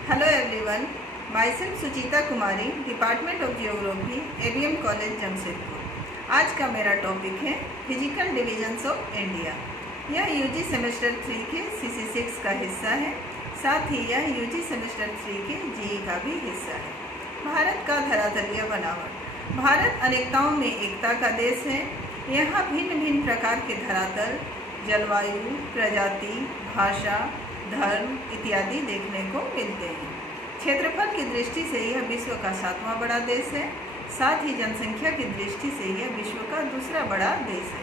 Hello everyone, myself Suchita Kumari, department of geography, ABM college Jamshedpur. आज का मेरा topic है फिजिकल डिविजन्स ऑफ इंडिया। यह यूजी सेमेस्टर 3 के CC6 का हिस्सा है, साथ ही यह यूजी सेमेस्टर 3 के जीई का भी हिस्सा है। भारत का धरातलीय बनावट। भारत अनेकताओं में एकता का देश है। यहाँ भिन्न भिन्न प्रकार के धरातल, जलवायु, प्रजाति, भाषा, धर्म इत्यादि देखने को मिलते हैं। क्षेत्रफल की दृष्टि से यह विश्व का 7वां बड़ा देश है। साथ ही जनसंख्या की दृष्टि से यह विश्व का दूसरा बड़ा देश है।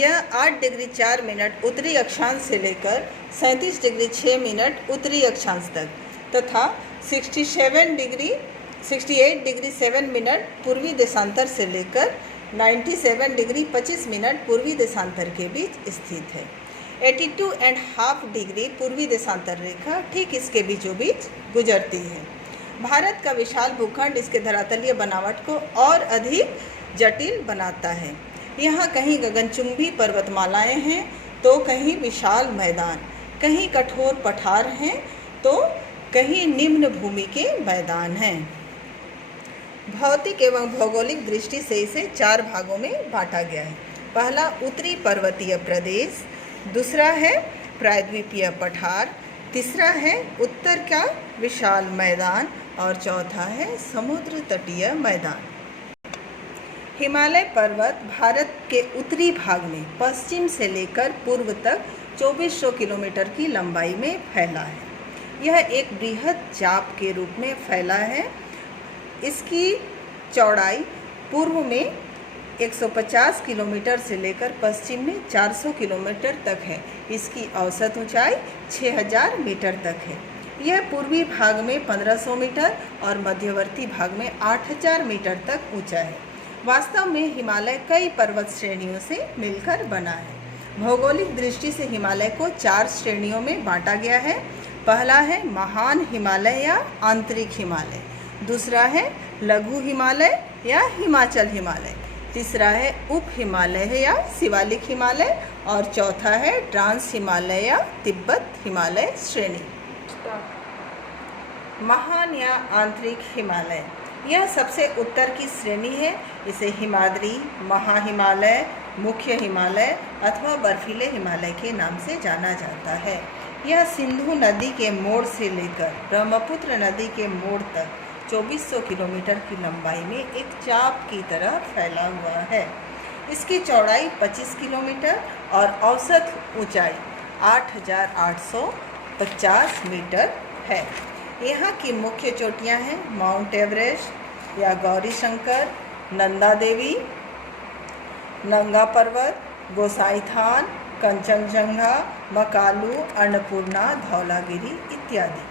यह 8 डिग्री 4 मिनट उत्तरी अक्षांश से लेकर 37 डिग्री 6 मिनट उत्तरी अक्षांश तक तथा 68 डिग्री 7 मिनट पूर्वी देशांतर से लेकर 97 डिग्री 25 मिनट पूर्वी देशांतर के बीच स्थित है। 82.5 डिग्री पूर्वी देशांतर रेखा ठीक इसके बीचों बीच गुजरती है। भारत का विशाल भूखंड इसके धरातलीय बनावट को और अधिक जटिल बनाता है। यहाँ कहीं गगनचुंबी पर्वतमालाएं हैं तो कहीं विशाल मैदान, कहीं कठोर पठार हैं तो कहीं निम्न भूमि के मैदान हैं। भौतिक एवं भौगोलिक दृष्टि से इसे 4 भागों में बांटा गया है। पहला उत्तरी पर्वतीय प्रदेश, दूसरा है प्रायद्वीपीय पठार, तीसरा है उत्तर का विशाल मैदान और चौथा है समुद्र तटीय मैदान। हिमालय पर्वत भारत के उत्तरी भाग में पश्चिम से लेकर पूर्व तक 2400 किलोमीटर की लंबाई में फैला है। यह एक बृहद चाप के रूप में फैला है। इसकी चौड़ाई पूर्व में 150 किलोमीटर से लेकर पश्चिम में 400 किलोमीटर तक है। इसकी औसत ऊंचाई 6000 मीटर तक है। यह पूर्वी भाग में 1500 मीटर और मध्यवर्ती भाग में 8000 मीटर तक ऊंचा है। वास्तव में हिमालय कई पर्वत श्रेणियों से मिलकर बना है। भौगोलिक दृष्टि से हिमालय को 4 श्रेणियों में बांटा गया है। पहला है महान हिमालय या आंतरिक हिमालय, दूसरा है लघु हिमालय या हिमाचल हिमालय, तीसरा है उप हिमालय या शिवालिक हिमालय और चौथा है ट्रांस हिमालय या तिब्बत हिमालय श्रेणी। महान या आंतरिक हिमालय, यह सबसे उत्तर की श्रेणी है। इसे हिमाद्री, महाहिमालय, मुख्य हिमालय अथवा बर्फीले हिमालय के नाम से जाना जाता है। यह सिंधु नदी के मोड़ से लेकर ब्रह्मपुत्र नदी के मोड़ तक 2400 किलोमीटर की लंबाई में एक चाप की तरह फैला हुआ है। इसकी चौड़ाई 25 किलोमीटर और औसत ऊंचाई 8850 मीटर है। यहाँ की मुख्य चोटियाँ हैं माउंट एवरेस्ट या गौरी शंकर, नंदा देवी, नंगा पर्वत, गोसाईथान, कंचनजंगा, मकालू, अन्नपूर्णा, धौलागिरी इत्यादि।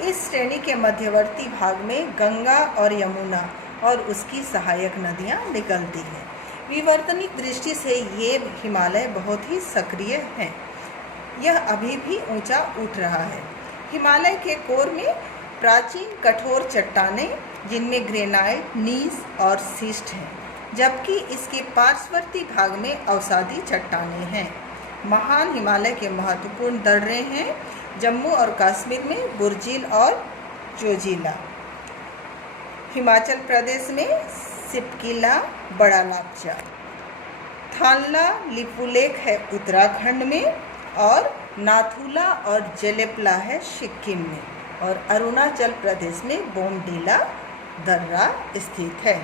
इस श्रेणी के मध्यवर्ती भाग में गंगा और यमुना और उसकी सहायक नदियाँ निकलती हैं। विवर्तनिक दृष्टि से ये हिमालय बहुत ही सक्रिय हैं। यह अभी भी ऊंचा उठ रहा है। हिमालय के कोर में प्राचीन कठोर चट्टानें जिनमें ग्रेनाइट, नीस और शिस्ट हैं, जबकि इसके पार्श्ववर्ती भाग में अवसादी चट्टानें हैं। महान हिमालय के महत्वपूर्ण दर्रे हैं जम्मू और कश्मीर में बुर्जिल और जोजिला, हिमाचल प्रदेश में सिपकिला, बड़ा लापचा, थानला लिपुलेख है उत्तराखंड में और नाथुला और जेलेपला है सिक्किम में और अरुणाचल प्रदेश में बोमडीला दर्रा स्थित है।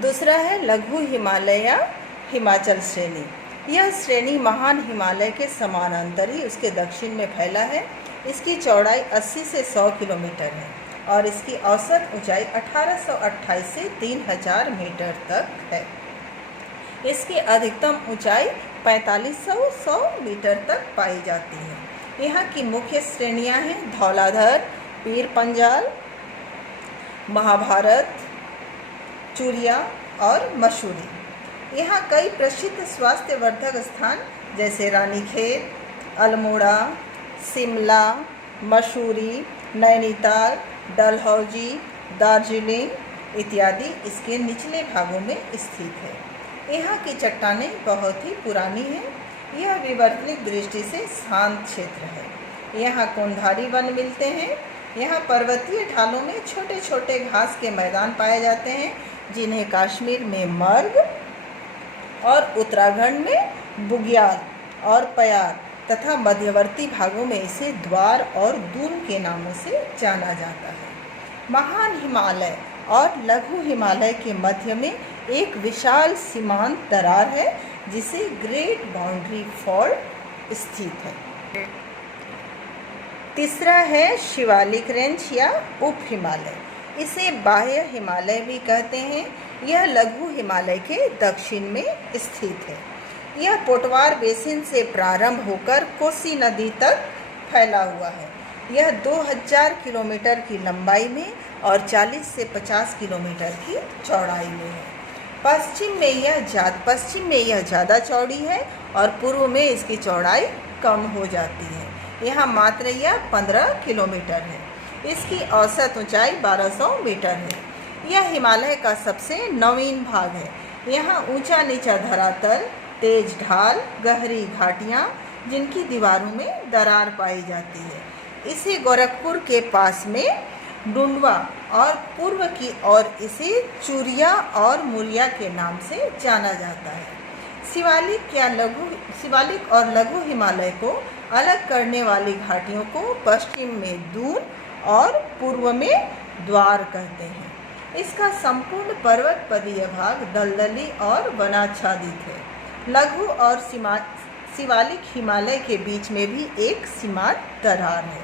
दूसरा है लघु हिमालय या हिमाचल श्रेणी। यह श्रेणी महान हिमालय के समानांतर ही उसके दक्षिण में फैला है। इसकी चौड़ाई 80 से 100 किलोमीटर है और इसकी औसत ऊंचाई 1828 से 3000 मीटर तक है। इसकी अधिकतम ऊंचाई 4500 मीटर तक पाई जाती है। यहाँ की मुख्य श्रेणियाँ हैं धौलाधर, पीर पंजाल, महाभारत, चूरिया और मसूरी। यहाँ कई प्रसिद्ध स्वास्थ्यवर्धक स्थान जैसे रानीखेत, अल्मोड़ा, शिमला, मसूरी, नैनीताल, डलहौजी, दार्जिलिंग इत्यादि इसके निचले भागों में स्थित है। यहाँ की चट्टानें बहुत ही पुरानी हैं। यह विवर्तनिक दृष्टि से शांत क्षेत्र है। यहाँ कोंधारी वन मिलते हैं। यहाँ पर्वतीय ढालों में छोटे छोटे घास के मैदान पाए जाते हैं, जिन्हें कश्मीर में मर्ग और उत्तराखंड में बुग्याल और पयार तथा मध्यवर्ती भागों में इसे द्वार और दून के नामों से जाना जाता है। महान हिमालय और लघु हिमालय के मध्य में एक विशाल सीमांत दरार है, जिसे ग्रेट बाउंड्री फॉल्ट स्थित है। तीसरा है शिवालिक रेंज या उप हिमालय। इसे बाह्य हिमालय भी कहते हैं। यह लघु हिमालय के दक्षिण में स्थित है। यह पोटवार बेसिन से प्रारंभ होकर कोसी नदी तक फैला हुआ है। यह 2000 किलोमीटर की लंबाई में और 40 से 50 किलोमीटर की चौड़ाई में है। पश्चिम में यह ज़्यादा चौड़ी है और पूर्व में इसकी चौड़ाई कम हो जाती है। यहाँ मात्र यह 15 किलोमीटर है। इसकी औसत ऊंचाई 1200 मीटर है। यह हिमालय का सबसे नवीन भाग है। यहाँ ऊंचा नीचा धरातल, तेज ढाल, गहरी घाटियाँ, जिनकी दीवारों में दरार पाई जाती है। इसे गोरखपुर के पास में डुंडवा और पूर्व की ओर इसे चूरिया और मुरिया के नाम से जाना जाता है। शिवालिक और लघु हिमालय को अलग करने वाली घाटियों को पश्चिम में दून और पूर्व में द्वार कहते हैं। इसका संपूर्ण पर्वतपदीय भाग दलदली और वनाच्छादित है। लघु और शिवालिक हिमालय के बीच में भी एक सीमांत दरार है।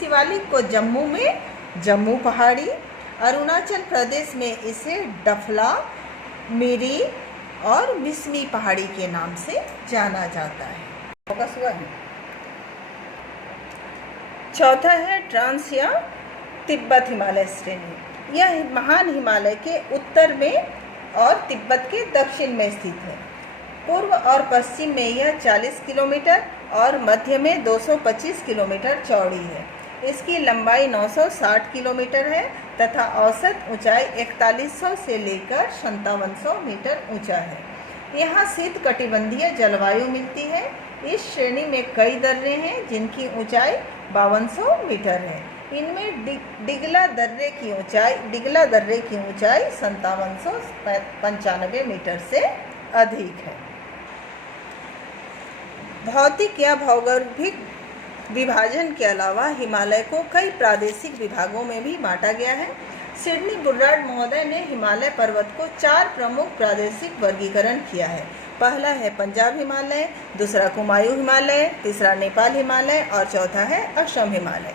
शिवालिक को जम्मू में जम्मू पहाड़ी, अरुणाचल प्रदेश में इसे डफला, मिरी और मिसमी पहाड़ी के नाम से जाना जाता है। फोकस हुआ है। चौथा है ट्रांस या तिब्बत हिमालय श्रेणी। यह महान हिमालय के उत्तर में और तिब्बत के दक्षिण में स्थित है। पूर्व और पश्चिम में यह 40 किलोमीटर और मध्य में 225 किलोमीटर चौड़ी है। इसकी लंबाई 960 किलोमीटर है तथा औसत ऊंचाई 4100 से लेकर 5700 मीटर ऊंचा है। यहाँ शीतकटिबंधीय जलवायु मिलती है। इस श्रेणी में कई दर्रे हैं, जिनकी ऊंचाई 5200 मीटर है। इनमें डिगला दर्रे की ऊंचाई 5795 मीटर से अधिक है। भौतिक या भौगोलिक विभाजन के अलावा हिमालय को कई प्रादेशिक विभागों में भी बांटा गया है। सिडनी बुर्रार्ड महोदय ने हिमालय पर्वत को 4 प्रमुख प्रादेशिक वर्गीकरण किया है। पहला है पंजाब हिमालय, दूसरा कुमायूं हिमालय, तीसरा नेपाल हिमालय और चौथा है असम हिमालय।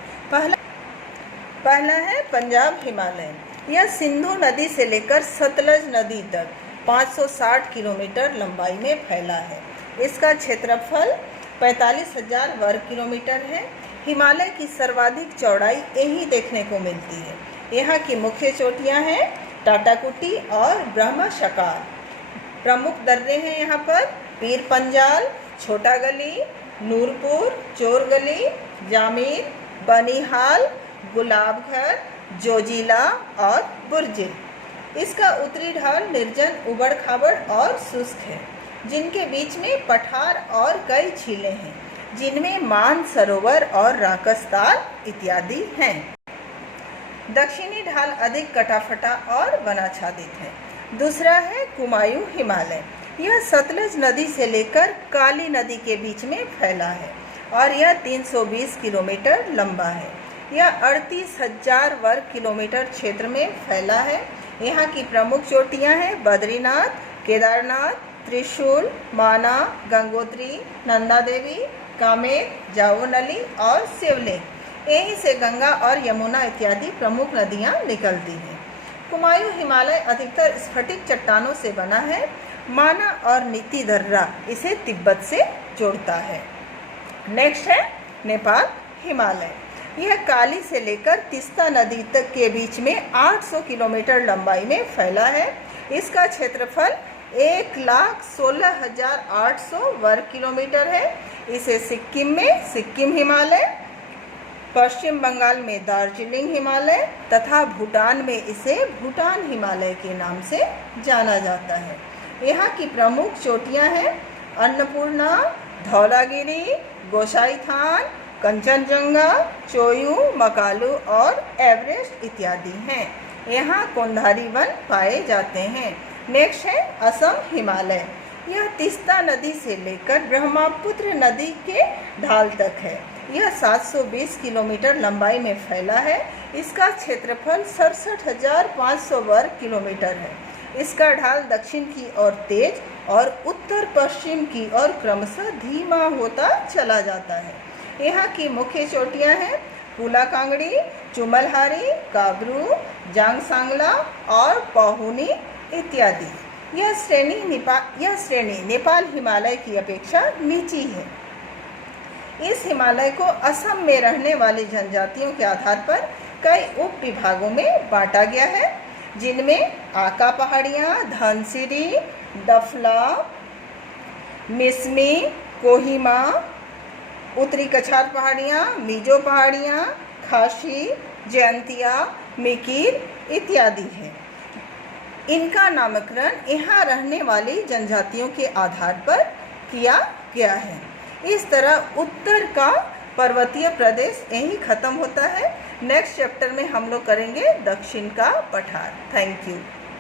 पहला है पंजाब हिमालय। यह सिंधु नदी से लेकर सतलज नदी तक 560 किलोमीटर लंबाई में फैला है। इसका क्षेत्रफल 45,000 वर्ग किलोमीटर है। हिमालय की सर्वाधिक चौड़ाई यहीं देखने को मिलती है। यहाँ की मुख्य चोटियाँ हैं टाटाकुटी और ब्रह्मशकार। प्रमुख दर्रे हैं यहाँ पर पीर पंजाल, छोटा गली, नूरपुर, चोर गली, जामीर, बनिहाल, गुलाबघर, जोजिला और बुर्जिल। इसका उत्तरी ढाल निर्जन, उबड़ खाबड़ और शुष्क है, जिनके बीच में पठार और कई झीलें हैं, जिनमें मानसरोवर और राकसताल इत्यादि हैं। दक्षिणी ढाल अधिक कटाफटा और वनाच्छादित है। दूसरा है कुमायूं हिमालय। यह सतलज नदी से लेकर काली नदी के बीच में फैला है और यह 320 किलोमीटर लंबा है। यह 38,000 वर्ग किलोमीटर क्षेत्र में फैला है। यहाँ की प्रमुख चोटियाँ हैं बद्रीनाथ, केदारनाथ, त्रिशूल, माना, गंगोत्री, नंदा देवी, कामेर, जावोनली और शिवलिंग। यहीं से गंगा और यमुना इत्यादि प्रमुख नदियाँ निकलती हैं। कुमायूं हिमालय अधिकतर स्फटिक चट्टानों से बना है। माना और नीति दर्रा इसे तिब्बत से जोड़ता है। नेक्स्ट है नेपाल हिमालय। यह काली से लेकर तीस्ता नदी तक के बीच में 800 किलोमीटर लंबाई में फैला है। इसका क्षेत्रफल 1,16,800 वर्ग किलोमीटर है। इसे सिक्किम में सिक्किम हिमालय, पश्चिम बंगाल में दार्जिलिंग हिमालय तथा भूटान में इसे भूटान हिमालय के नाम से जाना जाता है। यहाँ की प्रमुख चोटियाँ हैं अन्नपूर्णा, धौलागिरी, गोसाईथान, कंचनजंगा, चोयू, मकालू और एवरेस्ट इत्यादि हैं। यहाँ कोंधारी वन पाए जाते हैं। नेक्स्ट है असम हिमालय। यह तीस्ता नदी से लेकर ब्रह्मपुत्र नदी के ढाल तक है। यह 720 किलोमीटर लंबाई में फैला है। इसका क्षेत्रफल 67,500 वर्ग किलोमीटर है। इसका ढाल दक्षिण की ओर तेज और उत्तर पश्चिम की ओर क्रमशः धीमा होता चला जाता है। यहाँ की मुख्य चोटियाँ हैं पुलाकांगड़ी, चुमलहारी, काबरू, जांगसांगला और पहुनी इत्यादि। यह श्रेणी नेपाल हिमालय की अपेक्षा नीची है। इस हिमालय को असम में रहने वाली जनजातियों के आधार पर कई उप विभागों में बांटा गया है, जिनमें आका पहाड़ियाँ, धनसिरी, दफला, मिसमी, कोहिमा, उत्तरी कछार पहाड़ियाँ, मिजो पहाड़ियाँ, खासी, जयंतिया, मिकिर इत्यादि हैं। इनका नामकरण यहाँ रहने वाली जनजातियों के आधार पर किया गया है। इस तरह उत्तर का पर्वतीय प्रदेश यहीं खत्म होता है। नेक्स्ट चैप्टर में हम लोग करेंगे दक्षिण का पठार। Thank you.